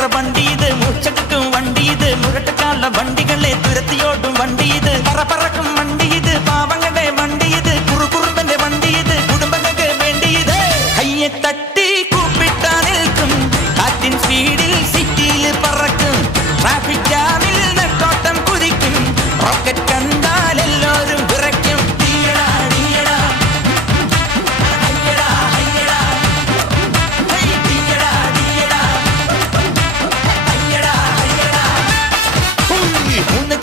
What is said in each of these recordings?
ചക്കര വണ്ടി ഇത്, മൂച്ചെടുക്കും വണ്ടി ഇത്, മുരട്ടുകാല വണ്ടികളെ തുരത്തിയോടും വണ്ടി ഇത്, പറക്കും വണ്ടി ഇത്, പാവങ്ങളുടെ വണ്ടി ഇത്, കുറുകുറുമ്പന്റെ വണ്ടി ഇത്, കുടുംബങ്ങൾക്ക് വേണ്ടി ഇത്. കയ്യെ തട്ടി കൂപ്പിട്ടാ നിൽക്കും, കാറ്റിൻ സ്പീഡിൽ സിറ്റിയിൽ പറക്കും, ട്രാഫിക് ജാമിൽ നെട്ടോട്ടം കുതിക്കും, റോക്കറ്റ് കണ്ടാൽ എല്ലാവരും വിറയ്ക്കും.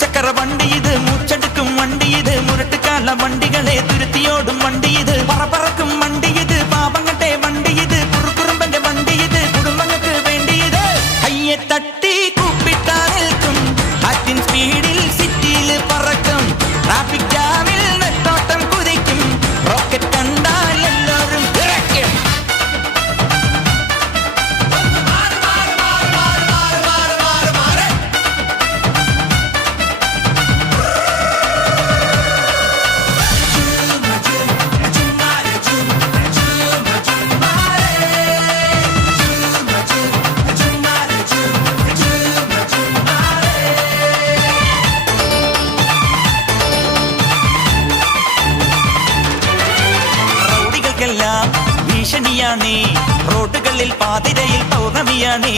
ചക്കര വണ്ടി ഇത്, മൂച്ചെടുക്കും വണ്ടി ഇത്, മുരട്ടുകാല വണ്ടികളെ തുരുത്തിയോടും വണ്ടി ഇത്, പറക്കും വണ്ടി ഇത്, പാപങ്ങളുടെ വണ്ടി ഇത്, കുറുകുറുമ്പന്റെ വണ്ടി ഇത്, കുടുംബങ്ങൾക്ക് വേണ്ടി ഇത്. കയ്യെ തട്ടി കൂപ്പിട്ടാ നിൽക്കും, കാറ്റിൻ സ്പീഡിൽ സിറ്റിയിൽ പറക്കും, ട്രാഫിക് ജാമിൽ നെട്ടോട്ടം കുതിക്കും, റോക്കറ്റ് കണ്ടാൽ എല്ലാവരും വിറയ്ക്കും. ഭീഷണിയാണേ റോഡുകളിൽ പാതിരയിൽ പൗർണമിയാണേ.